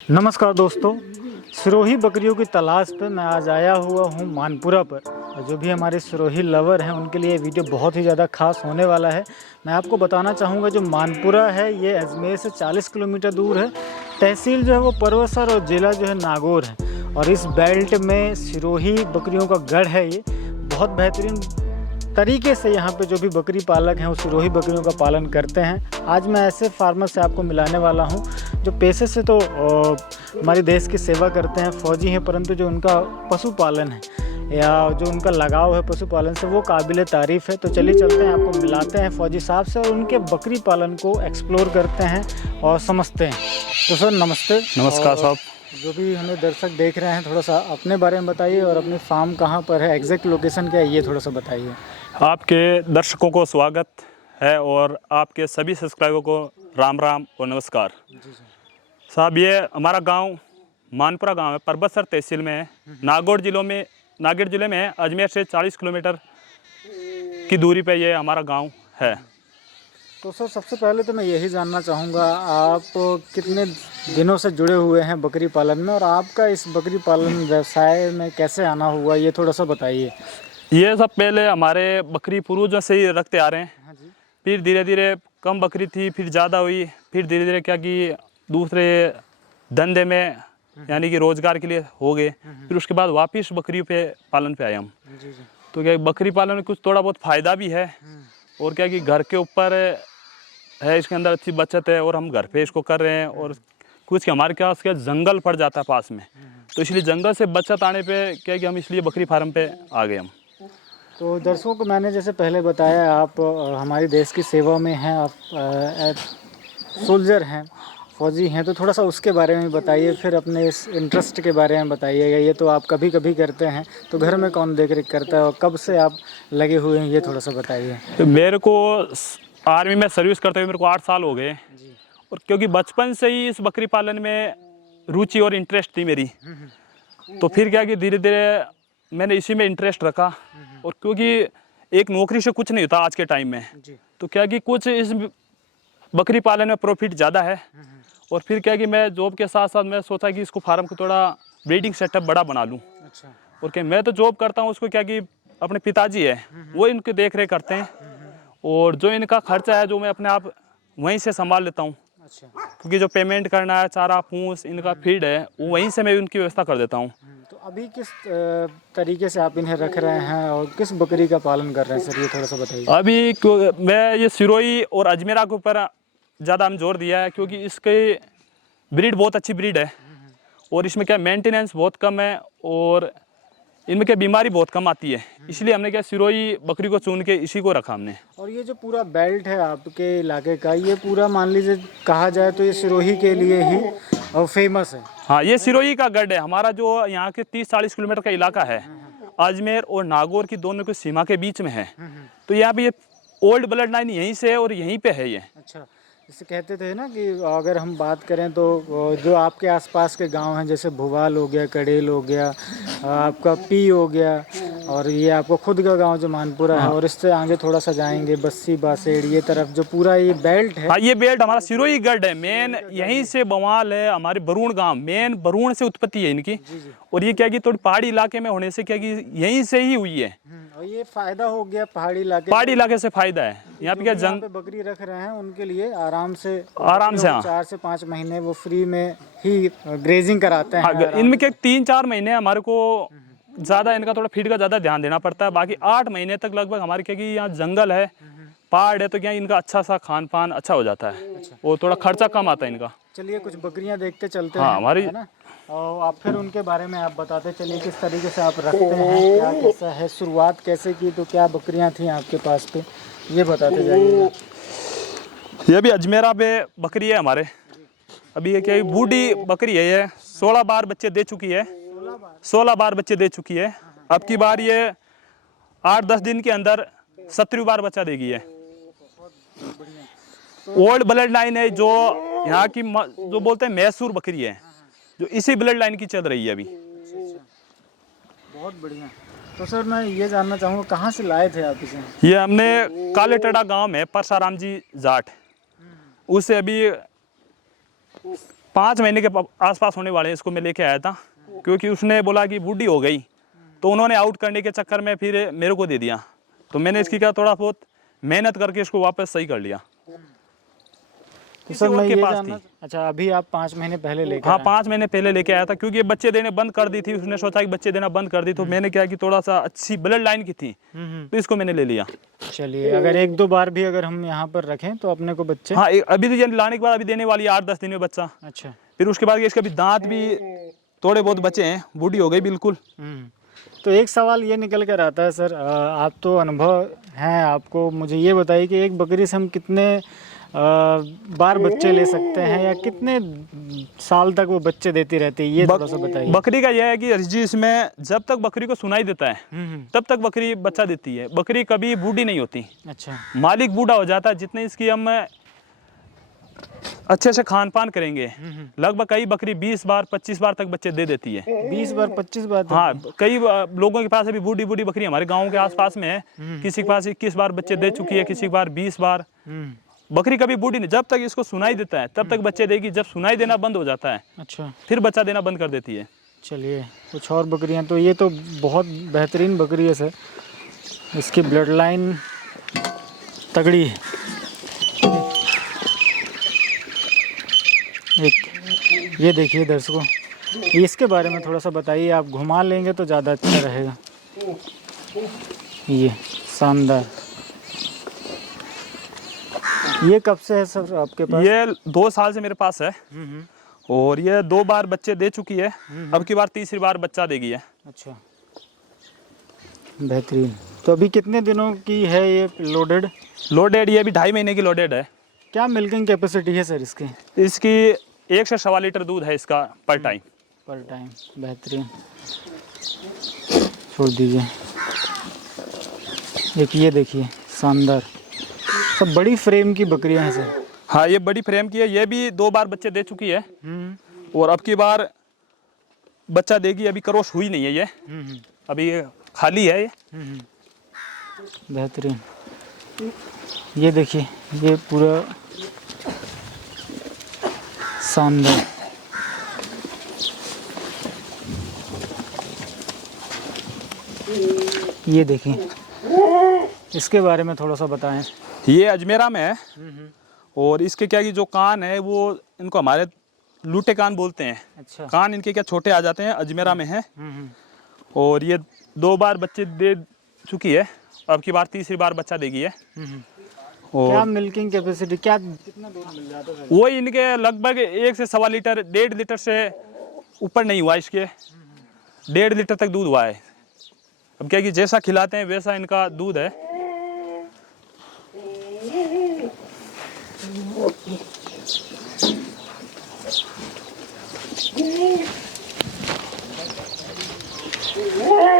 नमस्कार दोस्तों, सिरोही बकरियों की तलाश पे मैं आज आया हुआ हूँ मानपुरा पर। और जो भी हमारे सिरोही लवर हैं उनके लिए वीडियो बहुत ही ज़्यादा खास होने वाला है। मैं आपको बताना चाहूँगा जो मानपुरा है ये अजमेर से 40 किलोमीटर दूर है। तहसील जो है वो परवसर और ज़िला जो है नागौर है। और इस बेल्ट में सिरोही बकरियों का गढ़ है। ये बहुत बेहतरीन तरीके से यहाँ पे जो भी बकरी पालक हैं वो सिरोही बकरियों का पालन करते हैं। आज मैं ऐसे फार्मर से आपको मिलाने वाला हूँ जो पेशे से तो हमारे देश की सेवा करते हैं, फौजी हैं, परंतु जो उनका पशुपालन है या जो उनका लगाव है पशुपालन से वो काबिल तारीफ़ है। तो चलिए चलते हैं, आपको मिलाते हैं फौजी साहब से और उनके बकरी पालन को एक्सप्लोर करते हैं और समझते हैं। तो सर नमस्ते। नमस्कार साहब। जो भी हमें दर्शक देख रहे हैं थोड़ा सा अपने बारे में बताइए और अपनी फार्म कहाँ पर है, एग्जैक्ट लोकेशन क्या है, ये थोड़ा सा बताइए। आपके दर्शकों को स्वागत है और आपके सभी सब्सक्राइबर को राम राम और नमस्कार। साहब ये हमारा गांव मानपुरा गांव है, परबतसर तहसील में है, नागौर जिले में है। अजमेर से 40 किलोमीटर की दूरी पे ये हमारा गांव है। तो सर सबसे पहले तो मैं यही जानना चाहूँगा आप कितने दिनों से जुड़े हुए हैं बकरी पालन में और आपका इस बकरी पालन व्यवसाय में कैसे आना हुआ, ये थोड़ा सा बताइए। ये सब पहले हमारे बकरी पूर्वजों से ही रखते आ रहे हैं। हाँ जी। फिर धीरे धीरे कम बकरी थी, फिर ज़्यादा हुई, फिर धीरे धीरे क्या कि दूसरे धंधे में यानी कि रोज़गार के लिए हो गए। फिर उसके बाद वापस बकरी पे पालन पे आए हम। जी जी। तो क्या बकरी पालन में कुछ थोड़ा बहुत फ़ायदा भी है और क्या कि घर के ऊपर है, इसके अंदर अच्छी बचत है और हम घर पे इसको कर रहे हैं। और कुछ हमारे पास क्या जंगल पड़ जाता है पास में, तो इसलिए जंगल से बचत आने पे क्या कि हम इसलिए बकरी फार्म पे आ गए हम। तो दर्शकों को मैंने जैसे पहले बताया आप हमारे देश की सेवा में हैं, आप सोल्जर हैं, फौजी हैं, तो थोड़ा सा उसके बारे में बताइए, फिर अपने इस इंटरेस्ट के बारे में बताइएगा। ये तो आप कभी कभी करते हैं, तो घर में कौन देख रेख करता है और कब से आप लगे हुए हैं, ये थोड़ा सा बताइए। तो मेरे को आर्मी में सर्विस करते हुए मेरे को 8 साल हो गए और क्योंकि बचपन से ही इस बकरी पालन में रुचि और इंटरेस्ट थी मेरी, तो फिर क्या कि धीरे धीरे मैंने इसी में इंटरेस्ट रखा। और क्योंकि एक नौकरी से कुछ नहीं होता आज के टाइम में, तो क्या कि कुछ इस बकरी पालन में प्रॉफिट ज़्यादा है। और फिर क्या कि मैं जॉब के साथ साथ मैं सोचा कि इसको फार्म को थोड़ा ब्रीडिंग सेटअप बड़ा बना लूँ। अच्छा। और क्या मैं तो जॉब करता हूँ, उसको क्या कि अपने पिताजी है वो इनकी देख रेख करते हैं और जो इनका खर्चा है जो मैं अपने आप वहीं से संभाल लेता हूँ। अच्छा। क्योंकि जो पेमेंट करना है, चारा फूस, इनका फीड है, वो वहीं से मैं उनकी व्यवस्था कर देता हूँ। तो अभी किस तरीके से आप इन्हें रख रहे हैं और किस बकरी का पालन कर रहे हैं सर, ये थोड़ा सा बताइए। अभी मैं ये सिरोही और अजमेरा के ऊपर ज़्यादा हम जोर दिया है क्योंकि इसकी ब्रीड बहुत अच्छी ब्रीड है और इसमें क्या मेंटेनेंस बहुत कम है और इनमें क्या बीमारी बहुत कम आती है, इसलिए हमने क्या सिरोही बकरी को चुन के इसी को रखा हमने। और ये जो पूरा बेल्ट है आपके इलाके का, ये पूरा मान लीजिए कहा जाए तो ये सिरोही के लिए ही और फेमस है। हाँ, ये सिरोही का गढ़ है हमारा, जो यहाँ के 30-40 किलोमीटर का इलाका है। अजमेर और नागौर की दोनों की सीमा के बीच में है। तो यहाँ पे ये ओल्ड ब्लड लाइन यहीं से है और यहीं पे है ये। अच्छा, जैसे कहते थे ना कि अगर हम बात करें तो जो आपके आसपास के गांव हैं जैसे भुवाल हो गया, कड़ेल हो गया, आपका पी हो गया और ये आपको खुद का गांव जो मानपुरा है, और इससे आगे थोड़ा सा जाएंगे बस्सी बासेड़ ये तरफ, जो पूरा ये बेल्ट है। हाँ, ये बेल्ट हमारा सिरोही गढ़ है मेन, यहीं से बवाल है हमारे बरूण गांव, मेन बरूण से उत्पत्ति है इनकी। और ये क्या कि थोड़ी पहाड़ी इलाके में होने से क्या कि यहीं से ही हुई है। और ये फायदा हो गया पहाड़ी इलाके से फायदा है। यहाँ पे क्या जंग पे बकरी रख रहे हैं उनके लिए आराम से हाँ 4 से 5 महीने वो फ्री में ही ग्रेजिंग कराते हैं। हाँ, इनमें क्या 3-4 महीने हमारे को ज़्यादा इनका थोड़ा फीड का ज़्यादा ध्यान देना पड़ता है। बाकी 8 महीने तक लगभग हमारे क्या कि यहाँ जंगल है, पहाड़ है, तो क्या इनका अच्छा सा खान पान अच्छा हो जाता है और थोड़ा खर्चा कम आता है इनका। चलिए कुछ बकरियां देखते चलते हाँ, हैं, हमारी है ना? और आप फिर उनके बारे में आप बताते चलिए किस तरीके से आप रखते हैं, क्या कैसा है, शुरुआत कैसे की, तो क्या बकरियां थी आपके पास पे, ये बताते जाइए। ये भी अजमेरा पे बकरी है हमारे। अभी ये क्या बूढ़ी बकरी है, ये 16 बार बच्चे दे चुकी है। 16 बार बच्चे दे चुकी है। अब की बार ये 8-10 दिन के अंदर 70 बार बच्चा देगी है। ओल्ड ब्लड लाइन है, जो यहाँ की जो बोलते हैं मैसूर बकरी है, जो इसी ब्लड लाइन की चल रही है अभी। बहुत बढ़िया। तो सर मैं ये जानना चाहूँगा कहाँ से लाए थे आप इसे? ये हमने काले टड़ा गांव में परसाराम जी जाट, उससे अभी 5 महीने के आसपास होने वाले हैं, इसको मैं लेके आया था, क्योंकि उसने बोला कि बूढ़ी हो गई, तो उन्होंने आउट करने के चक्कर में फिर मेरे को दे दिया। तो मैंने इसकी क्या थोड़ा बहुत मेहनत करके इसको वापस सही कर लिया। तो सर मैं ये जानना, अच्छा अभी आप 5 महीने पहले लेकर हाँ आए? 5 महीने पहले लेके आया था, क्योंकि ये बच्चे देने बंद कर दी थी। उसने सोचा कि बच्चे देना बंद कर दी, तो मैंने क्या कि थोड़ा सा अच्छी ब्लड लाइन की थी, तो इसको मैंने ले लिया। चलिए, अगर 1-2 बार भी अगर हम यहाँ पर रखें तो अपने को बच्चे, हाँ अभी तो ये लाने के बाद अभी देने वाली है 8-10 दिन में बच्चा। अच्छा, फिर उसके बाद इसके भी दांत भी थोड़े बहुत बचे हैं, बूढ़ी हो गई बिल्कुल। तो एक सवाल ये निकल कर आता है सर, आप तो अनुभव हैं आपको, मुझे ये बताइए कि एक बकरी से हम कितने बार बच्चे ले सकते हैं, या कितने साल तक वो बच्चे देती रहती है, ये थोड़ा सा बताइए। बकरी का यह है कि जी इसमें जब तक बकरी को सुनाई देता है तब तक बकरी बच्चा देती है। बकरी कभी बूढ़ी नहीं होती। अच्छा, मालिक बूढ़ा हो जाता है, जितने इसकी हम अच्छे से खान पान करेंगे, लगभग कई बकरी 20 बार 25 बार तक बच्चे दे देती है। 20 बार 25 बार? हाँ, कई लोगों के पास अभी बूढ़ी बूढ़ी बकरी हमारे गांव के आसपास में है, किसी के पास 21 बार बच्चे दे चुकी है, किसी के बार 20 बार। बकरी कभी बूढ़ी नहीं, जब तक इसको सुनाई देता है तब तक बच्चे देगी। जब सुनाई देना बंद हो जाता है, अच्छा, फिर बच्चा देना बंद कर देती है। चलिए, कुछ और बकरियां, तो ये तो बहुत बेहतरीन बकरी है सर, इसकी ब्लड लाइन तगड़ी है। एक ये देखिए दर्शकों, इसके बारे में थोड़ा सा बताइए, आप घुमा लेंगे तो ज़्यादा अच्छा रहेगा। ये शानदार, ये कब से है सर आपके पास? ये 2 साल से मेरे पास है, और ये 2 बार बच्चे दे चुकी है, अब की बार तीसरी बार बच्चा देगी है। अच्छा, बेहतरीन। तो अभी कितने दिनों की है ये लोडेड? लोडेड ये अभी 2.5 महीने की लोडेड है। क्या मिल्किंग कैपेसिटी है सर इसकी? इसकी 1 से 1.25 लीटर दूध है इसका पर टाइम। पर टाइम, बेहतरीन। छोड़ दीजिए। एक ये देखिए, शानदार, सब बड़ी फ्रेम की बकरियां हैं सर। हाँ, ये बड़ी फ्रेम की है, ये भी 2 बार बच्चे दे चुकी है, और अब की बार बच्चा देगी। अभी क्रॉस हुई नहीं है ये, अभी ये खाली है ये। बेहतरीन। ये देखिए, ये पूरा शानदार। ये देखिए, इसके बारे में थोड़ा सा बताएं। ये अजमेरा में है, और इसके क्या कि जो कान है वो इनको हमारे लूटे कान बोलते हैं। अच्छा, कान इनके क्या छोटे आ जाते हैं, अजमेरा में है। और ये 2 बार बच्चे दे चुकी है, अब की बार तीसरी बार बच्चा देगी है। और क्या मिल्किंग कैपेसिटी, क्या कितना दूध मिल जाता है? वो इनके लगभग 1 से 1.25 लीटर, 1.5 लीटर से ऊपर नहीं हुआ इसके, 1.5 लीटर तक दूध हुआ है। अब क्या कि जैसा खिलाते हैं वैसा इनका दूध है।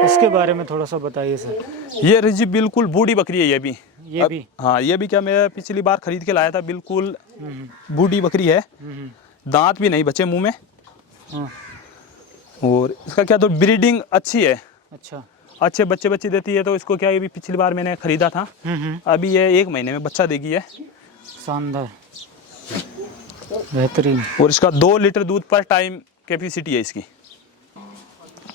इसके बारे में थोड़ा सा बताइए सर। ये रजी बिल्कुल बूढ़ी बकरी है ये भी। ये भी? हाँ, ये भी क्या मैं पिछली बार खरीद के लाया था, बिल्कुल बूढ़ी बकरी है। दांत भी नहीं बचे मुंह में। हाँ। और इसका क्या तो ब्रीडिंग अच्छी है। अच्छा, अच्छे बच्चे देती है, तो इसको क्या ये भी पिछली बार मैंने खरीदा था। अभी ये 1 महीने में बच्चा देगी है। शानदार, बेहतरीन। और इसका 2 लीटर दूध पर टाइम कैपेसिटी है इसकी।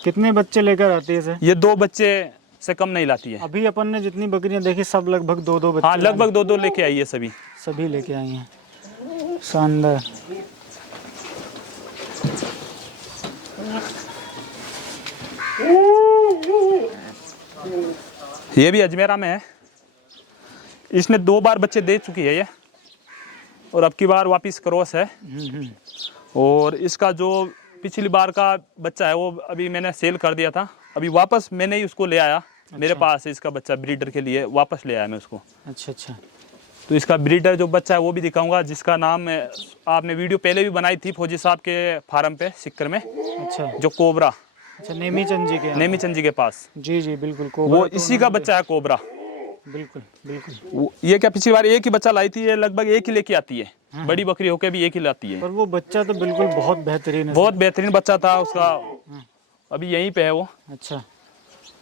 कितने बच्चे लेकर आती है सर? ये 2 बच्चे से कम नहीं लाती है। अभी अपन ने जितनी बकरियां देखी सब लगभग 2-2 बच्चे? हाँ, लगभग 2-2 लेके आई है सभी लेके आई हैं। शानदार। ये भी अजमेरा में है, इसने 2 बार बच्चे दे चुकी है ये, और अब की बार वापस क्रॉस है। और इसका जो पिछली बार का बच्चा है वो अभी मैंने सेल कर दिया था, अभी वापस मैंने ही उसको ले आया। अच्छा। मेरे पास है इसका बच्चा, ब्रीडर के लिए वापस ले आया मैं उसको। अच्छा। तो इसका ब्रीडर जो बच्चा है वो भी दिखाऊंगा, जिसका नाम आपने वीडियो पहले भी बनाई थी फौजी साहब के फार्म पे सिक्कर में। अच्छा, जो कोबरा। अच्छा, नेमीचंद जी के पास। जी बिल्कुल, कोबरा वो इसी का बच्चा है, कोबरा। बिल्कुल। ये क्या पिछली बार एक ही बच्चा लाई थी, ये लगभग एक ही लेके आती है। बड़ी बकरी होके भी एक ही लाती है। पर वो बच्चा तो बिल्कुल बहुत बेहतरीन है। बहुत बेहतरीन बच्चा था उसका, अभी यहीं पे है वो। अच्छा,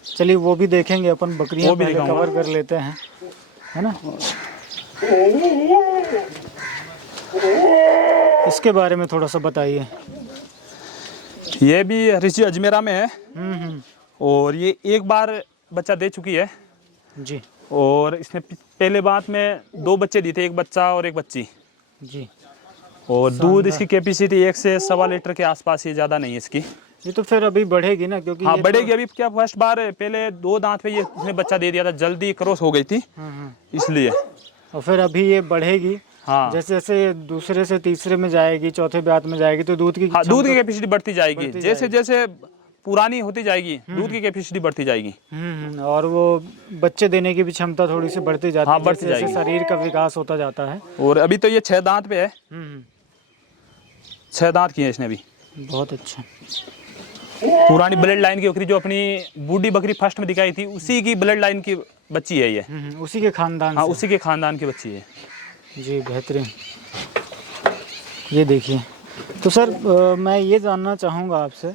चलिए वो भी देखेंगे अपन, बकरियां पहले कवर कर लेते हैं, है ना। इसके बारे में थोड़ा सा बताइए। ये भी हरीश जी अजमेरा में है हम्म। और ये एक बार बच्चा दे चुकी है जी और इसने पहले बात में 2 बच्चे दिए थे, एक बच्चा और एक बच्ची। जी। और दूध इसकी कैपेसिटी 1 से 1.25 लीटर के आसपास ही, ज़्यादा नहीं है इसकी। ये तो फिर अभी बढ़ेगी ना, क्योंकि हाँ ये बढ़ेगी। अभी क्या फर्स्ट बार पहले 2 दांत पे ये इसने बच्चा दे दिया था, जल्दी क्रॉस हो गई थी इसलिए। और फिर अभी ये बढ़ेगी। हाँ जैसे जैसे ये दूसरे से तीसरे में जाएगी, चौथे ब्यात में जाएगी, तो दूध की हाँ, दूध की कैपेसिटी बढ़ती जाएगी। बढ़ती जैसे जैसे पुरानी होती जाएगी दूध की कैपेसिटी बढ़ती जाएगी। और वो बच्चे देने की भी क्षमता थोड़ी सी बढ़ती जाती हाँ, है, बढ़ती जैसे जाएगी। शरीर का विकास होता जाता है। और अभी तो ये 6 दांत पे है, 6 दांत किए इसने भी। बहुत अच्छा। पुरानी ब्लड लाइन की बकरी जो अपनी बूढ़ी बकरी फर्स्ट में दिखाई थी, उसी की ब्लड लाइन की बच्ची है ये। उसी के खानदान हाँ से। उसी के खानदान की बच्ची है। जी बेहतरीन। ये देखिए, तो सर मैं ये जानना चाहूँगा आपसे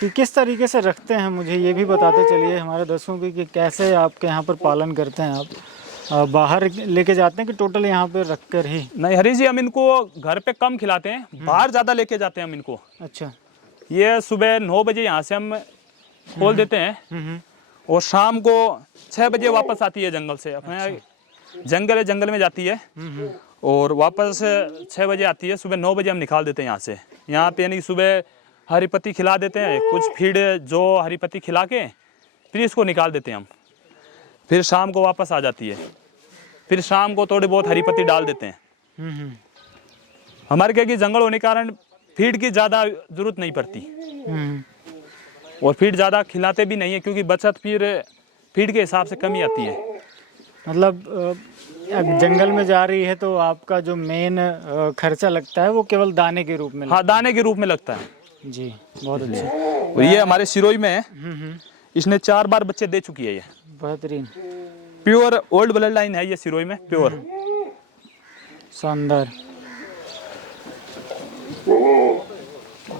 कि किस तरीके से रखते हैं, मुझे ये भी बताते चलिए हमारे दर्शकों की, कि कैसे आपके यहाँ पर पालन करते हैं आप। बाहर लेके जाते हैं कि टोटल यहाँ पे रख कर ही? नहीं हरीश जी, हम इनको घर पे कम खिलाते हैं, बाहर ज़्यादा लेके जाते हैं हम इनको। अच्छा। ये सुबह 9 बजे यहाँ से हम खोल देते हैं और शाम को 6 बजे वापस आती है जंगल से। अपने जंगल में जाती है और वापस 6 बजे आती है। सुबह 9 बजे हम निकाल देते हैं यहाँ से। यहाँ पे यानी सुबह हरी पत्ती खिला देते हैं, कुछ फीड जो हरी पत्ती खिला के फिर इसको निकाल देते हैं हम। फिर शाम को वापस आ जाती है, फिर शाम को थोड़ी बहुत हरी पत्ती डाल देते हैं। हमारे क्या कि जंगल होने के कारण फीड की ज़्यादा ज़रूरत नहीं पड़ती और फीड ज़्यादा खिलाते भी नहीं है, क्योंकि बचत फिर फीड के हिसाब से कमी आती है। मतलब अब जंगल में जा रही है तो आपका जो मेन खर्चा लगता है वो केवल दाने के रूप में हाँ, दाने के रूप में लगता है जी। बहुत अच्छा। और ये हमारे सिरोही में है, इसने 4 बार बच्चे दे चुकी है। ये बेहतरीन, प्योर ओल्ड ब्लड लाइन है ये सिरोही में, प्योर। शानदार,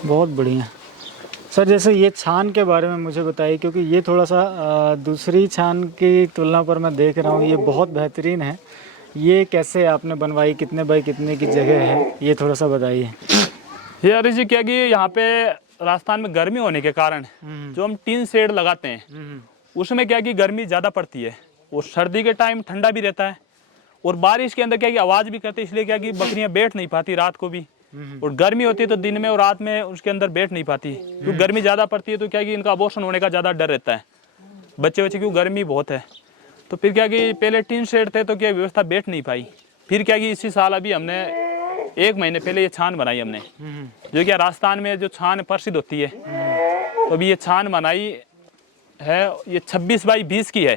बहुत बढ़िया। सर जैसे ये छान के बारे में मुझे बताइए, क्योंकि ये थोड़ा सा दूसरी छान की तुलना पर मैं देख रहा हूँ ये बहुत बेहतरीन है। ये कैसे आपने बनवाई, कितने बाई कितने की जगह है, ये थोड़ा सा बताइए। ये हरीश जी क्या कि यहाँ पे राजस्थान में गर्मी होने के कारण जो हम टीन शेड लगाते हैं उसमें क्या कि गर्मी ज़्यादा पड़ती है और सर्दी के टाइम ठंडा भी रहता है और बारिश के अंदर क्या कि आवाज़ भी करती है, इसलिए क्या कि बकरियाँ बैठ नहीं पाती रात को भी। और गर्मी होती है तो दिन में और रात में उसके अंदर बैठ नहीं पाती, क्योंकि गर्मी ज़्यादा पड़ती है तो क्या कि इनका अबॉर्शन होने का ज़्यादा डर रहता है। बच्चे क्यों गर्मी बहुत है, तो फिर क्या कि पहले टीन शेड थे तो क्या व्यवस्था बैठ नहीं पाई। फिर क्या कि इसी साल अभी हमने 1 महीने पहले ये छान बनाई हमने, जो क्या राजस्थान में जो छान प्रसिद्ध होती है, तो अभी ये छान बनाई है। ये 26 बाई 20 की है।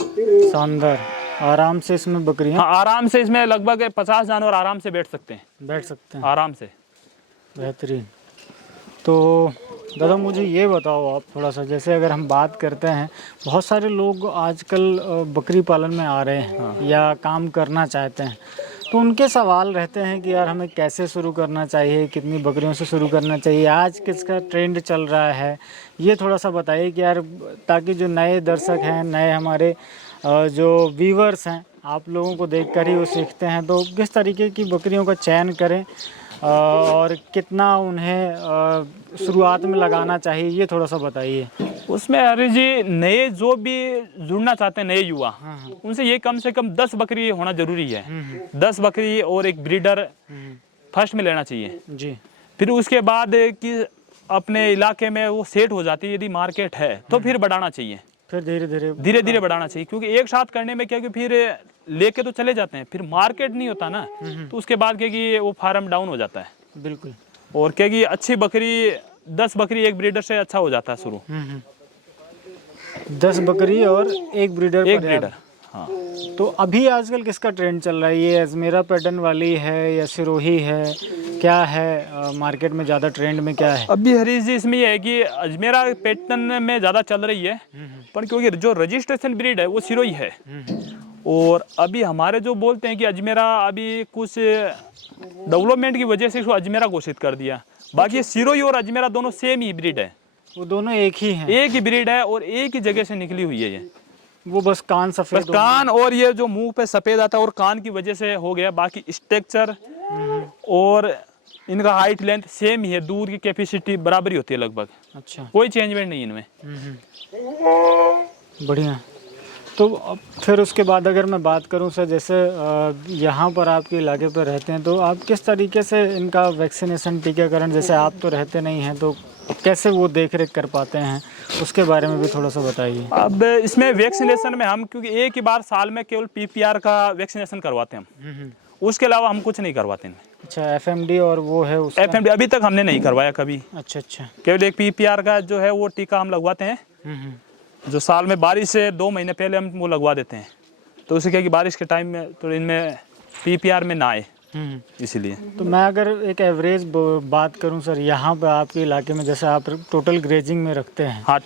शानदार। आराम से इसमें बकरियां, हाँ आराम से इसमें लगभग 50 जानवर आराम से बैठ सकते हैं आराम से। बेहतरीन। तो दादा मुझे ये बताओ आप थोड़ा सा, जैसे अगर हम बात करते हैं, बहुत सारे लोग आजकल बकरी पालन में आ रहे हैं या काम करना चाहते हैं, तो उनके सवाल रहते हैं कि यार हमें कैसे शुरू करना चाहिए, कितनी बकरियों से शुरू करना चाहिए, आज किसका ट्रेंड चल रहा है, ये थोड़ा सा बताइए कि यार, ताकि जो नए दर्शक हैं, नए हमारे जो व्यूवर्स हैं, आप लोगों को देखकर ही वो सीखते हैं, तो किस तरीके की बकरियों का चयन करें और कितना उन्हें शुरुआत में लगाना चाहिए, ये थोड़ा सा बताइए। उसमें हरीश जी नए जो भी जुड़ना चाहते हैं, नए युवा, उनसे ये कम से कम 10 बकरी होना जरूरी है। 10 बकरी और एक ब्रीडर फर्स्ट में लेना चाहिए जी। फिर उसके बाद कि अपने इलाके में वो सेट हो जाती है, यदि मार्केट है तो फिर बढ़ाना चाहिए, फिर धीरे धीरे बढ़ाना चाहिए। क्योंकि एक साथ करने में क्या कि फिर लेके तो चले जाते हैं, फिर मार्केट नहीं होता ना, तो उसके बाद क्या कि वो फार्म डाउन हो जाता है। बिल्कुल। और क्या कि अच्छी बकरी 10 बकरी एक ब्रीडर से अच्छा हो जाता है शुरू। 10 बकरी और एक ब्रीडर। हाँ। तो अभी आजकल किसका ट्रेंड चल रहा है, ये अजमेरा पैटर्न वाली है या सिरोही है, क्या है मार्केट में ज़्यादा ट्रेंड में क्या है? अभी हरीश जी इसमें ये है कि अजमेरा पैटर्न में ज़्यादा चल रही है, पर क्योंकि जो रजिस्ट्रेशन ब्रीड है वो सिरोही है। और अभी हमारे जो बोलते हैं कि अजमेरा अभी कुछ डेवलपमेंट की वजह से इसको अजमेरा घोषित कर दिया, बाकी सिरोही और अजमेरा दोनों सेम ही ब्रीड है। वो दोनों एक ही हैं, एक ही ब्रीड है और एक ही जगह से निकली हुई है ये। वो बस कान सफेद बस कान और ये जो मुंह पे सफेद आता है और कान की वजह से हो गया, बाकी स्ट्रक्चर और इनका हाइट लेंथ सेम ही है, दूध की कैपेसिटी बराबर ही होती है लगभग। अच्छा। कोई चेंजमेंट नहीं इनमें। बढ़िया। तो अब फिर उसके बाद अगर मैं बात करूं सर, जैसे यहाँ पर आपके इलाके पर रहते हैं तो आप किस तरीके से इनका वैक्सीनेशन, टीकाकरण, जैसे आप तो रहते नहीं हैं तो कैसे वो देख रेख कर पाते हैं, उसके बारे में भी थोड़ा सा बताइए। अब इसमें वैक्सीनेशन में हम क्योंकि एक ही बार साल में केवल PPR का वैक्सीनेशन करवाते हैं हम, उसके अलावा हम कुछ नहीं करवाते हैं। अच्छा, FMD और वो है उसका? FMD अभी तक हमने नहीं करवाया कभी। अच्छा अच्छा। केवल एक PPR का जो है वो टीका हम लगवाते हैं, जो साल में बारिश से 2 महीने पहले हम वो लगवा देते हैं, तो उससे क्या कि बारिश के टाइम में तो इनमें PPR में ना आए, इसीलिए। तो मैं अगर एक एवरेज बात करूं सर, यहाँ पे आपके इलाके में जैसे आप टोटल ग्रेजिंग में रखते हैं, हाँ,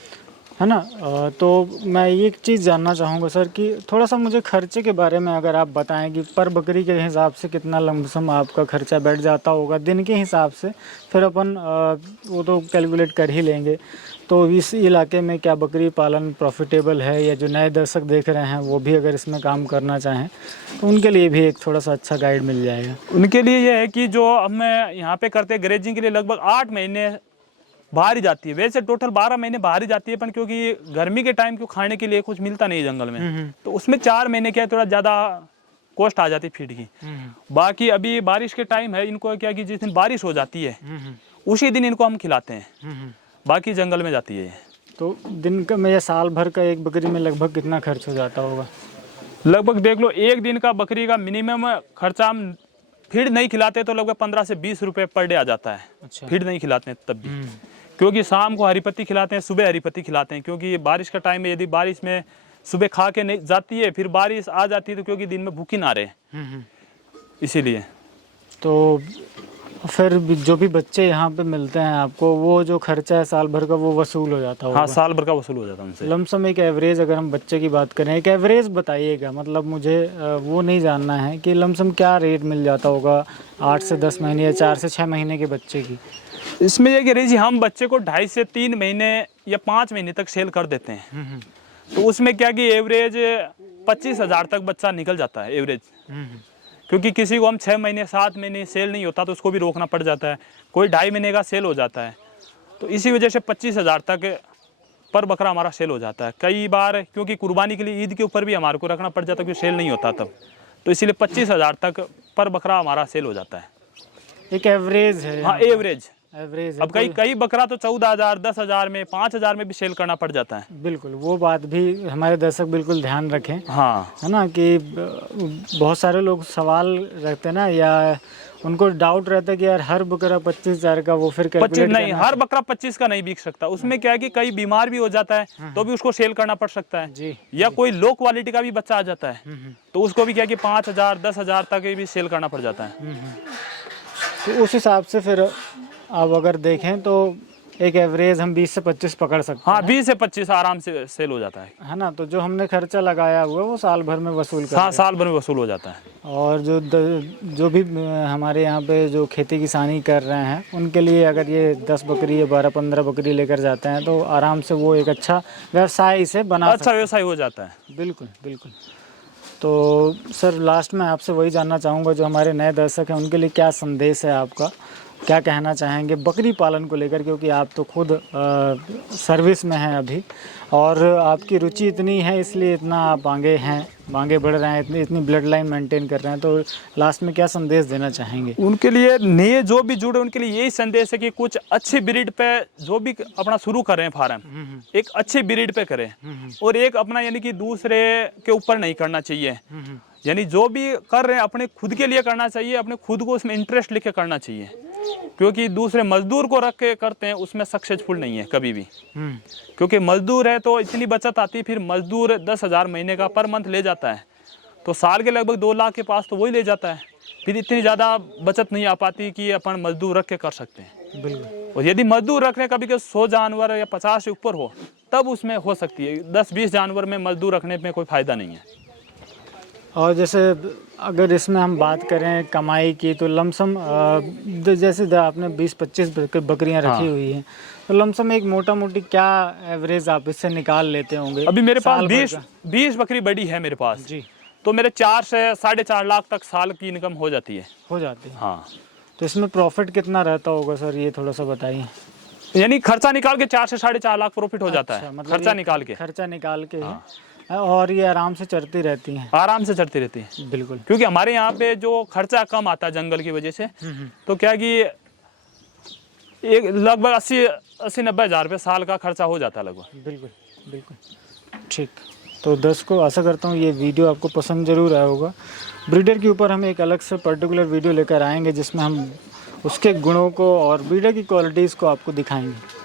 है ना, तो मैं एक चीज़ जानना चाहूँगा सर कि थोड़ा सा मुझे खर्चे के बारे में अगर आप बताएं कि पर बकरी के हिसाब से कितना लमसम आपका खर्चा बैठ जाता होगा दिन के हिसाब से, फिर अपन वो तो कैलकुलेट कर ही लेंगे। तो इस इलाके में क्या बकरी पालन प्रॉफिटेबल है, या जो नए दर्शक देख रहे हैं वो भी अगर इसमें काम करना चाहें तो उनके लिए भी एक थोड़ा सा अच्छा गाइड मिल जाएगा। उनके लिए ये है कि जो हम यहाँ पे करते हैं ग्रेजिंग के लिए लगभग 8 महीने बाहर ही जाती है, वैसे टोटल 12 महीने बाहर ही जाती है, पर क्योंकि गर्मी के टाइम को खाने के लिए कुछ मिलता नहीं है जंगल में, तो उसमें 4 महीने क्या है थोड़ा ज़्यादा कॉस्ट आ जाती है फीड की। बाकी अभी बारिश के टाइम है, इनको क्या कि जिस दिन बारिश हो जाती है उसी दिन इनको हम खिलाते हैं, बाकी जंगल में जाती है ये। तो दिन का में या साल भर का एक बकरी में लगभग कितना खर्च हो जाता होगा? लगभग देख लो एक दिन का बकरी का मिनिमम खर्चा, हम फीड नहीं खिलाते तो लगभग 15 से 20 रुपए पर डे आ जाता है। अच्छा। फीड नहीं खिलाते हैं तब भी, क्योंकि शाम को हरी पत्ती खिलाते हैं, सुबह हरी पत्ती खिलाते हैं, क्योंकि बारिश का टाइम है, यदि बारिश में सुबह खा के नहीं जाती है फिर बारिश आ जाती है तो क्योंकि दिन में भूखी ना रहे, इसीलिए। तो फिर जो भी बच्चे यहाँ पे मिलते हैं आपको, वो जो खर्चा है साल भर का वो वसूल हो जाता होगा? हाँ, साल भर का वसूल हो जाता है उनसे। लमसम एक एवरेज अगर हम बच्चे की बात करें, एक एवरेज बताइएगा, मतलब मुझे वो नहीं जानना है कि लमसम क्या रेट मिल जाता होगा 8 से 10 महीने या 4 से 6 महीने के बच्चे की। इसमें ये कह हम बच्चे को 2.5 से 3 महीने या 5 महीने तक सेल कर देते हैं, तो उसमें क्या कि एवरेज 25,000 तक बच्चा निकल जाता है एवरेज, क्योंकि किसी को हम 6 महीने 7 महीने सेल नहीं होता तो उसको भी रोकना पड़ जाता है, कोई 2.5 महीने का सेल हो जाता है, तो इसी वजह से 25,000 तक पर बकरा हमारा सेल हो जाता है। कई बार क्योंकि कुर्बानी के लिए ईद के ऊपर भी हमारे को रखना पड़ जाता है क्योंकि सेल नहीं होता तब, तो इसीलिए 25,000 तक पर बकरा हमारा सेल हो जाता है। एक एवरेज है? हाँ, एवरेज। अब कई बकरा तो 14,000 10,000 में 5,000 में भी सेल करना पड़ जाता है। बिल्कुल, वो बात भी हमारे दर्शक बिल्कुल ध्यान रखें, हाँ, है ना, कि बहुत सारे लोग सवाल रखते हैं ना, या उनको डाउट रहता है कि यार हर बकरा 25,000 का, वो फिर 25 नहीं, हर बकरा 25 का नहीं बिक सकता, उसमें क्या है कि कई बीमार भी हो जाता है तो भी उसको सेल करना पड़ सकता है जी, या कोई लो क्वालिटी का भी बच्चा आ जाता है तो उसको भी क्या है कि 5,000 10,000 तक भी सेल करना पड़ जाता है। तो उस हिसाब से फिर अब अगर देखें तो एक एवरेज हम 20 से 25 पकड़ सकते हैं। हाँ, 20 से 25 आराम से सेल हो जाता है ना, तो जो हमने खर्चा लगाया हुआ वो साल भर में वसूल कर, हाँ, साल भर में वसूल हो जाता है। और जो भी हमारे यहाँ पे जो खेती किसानी कर रहे हैं उनके लिए अगर ये 10 बकरी या 12-15 बकरी लेकर जाते हैं तो आराम से वो एक अच्छा व्यवसाय इसे बना अच्छा व्यवसाय हो जाता है। बिल्कुल बिल्कुल। तो सर लास्ट में आपसे वही जानना चाहूँगा, जो हमारे नए दर्शक हैं उनके लिए क्या संदेश है आपका, क्या कहना चाहेंगे बकरी पालन को लेकर, क्योंकि आप तो खुद सर्विस में हैं अभी और आपकी रुचि इतनी है इसलिए इतना आप आगे बढ़ रहे हैं, इतनी ब्लड लाइन मेंटेन कर रहे हैं, तो लास्ट में क्या संदेश देना चाहेंगे? उनके लिए नए जो भी जुड़े उनके लिए यही संदेश है कि कुछ अच्छी ब्रीड पे जो भी अपना शुरू कर रहे हैं फार्म, एक अच्छी ब्रीड पे करें और एक अपना यानी कि दूसरे के ऊपर नहीं करना चाहिए, यानी जो भी कर रहे हैं अपने खुद के लिए करना चाहिए, अपने खुद को उसमें इंटरेस्ट लेके करना चाहिए, क्योंकि दूसरे मजदूर को रख के करते हैं उसमें सक्सेसफुल नहीं है कभी भी, क्योंकि मजदूर है तो इतनी बचत आती है, फिर मजदूर 10,000 महीने का पर मंथ ले जाता है तो साल के लगभग 2 लाख के पास तो वही ले जाता है, फिर इतनी ज़्यादा बचत नहीं आ पाती कि अपन मजदूर रख के कर सकते हैं। बिल्कुल। और यदि मजदूर रख रहे कभी के 100 जानवर या 50 से ऊपर हो तब उसमें हो सकती है, 10-20 जानवर में मजदूर रखने में कोई फ़ायदा नहीं है। और जैसे अगर इसमें हम बात करें कमाई की तो लमसम जैसे आपने 20-25 बकरियां रखी हुई हैं, तो लमसम एक मोटा मोटी क्या एवरेज आप इससे निकाल लेते होंगे? अभी मेरे पास साल भर 20 बकरी बड़ी है मेरे पास जी, तो मेरे 4 से 4.5 लाख तक साल की इनकम हो जाती है। हो जाती है। हाँ, तो इसमें प्रॉफिट कितना रहता होगा सर, ये थोड़ा सा बताइए। यानी खर्चा निकाल के 4 से 4.5 लाख प्रॉफिट हो जाता अच्छा, है, मतलब खर्चा ये निकाल के। खर्चा निकाल के है, और ये आराम से चरती रहती हैं। आराम से चढ़ती रहती है, बिल्कुल। क्योंकि हमारे यहाँ पे जो खर्चा कम आता है जंगल की वजह से, तो क्या कि एक लगभग 80-90 हज़ार रुपये साल का खर्चा हो जाता है लगभग। बिल्कुल बिल्कुल ठीक। तो दर्शकों, आशा करता हूँ ये वीडियो आपको पसंद ज़रूर आया होगा। ब्रीडर के ऊपर हम एक अलग से पर्टिकुलर वीडियो लेकर आएंगे जिसमें हम उसके गुणों को और ब्रीडर की क्वालिटीज़ को आपको दिखाएंगे।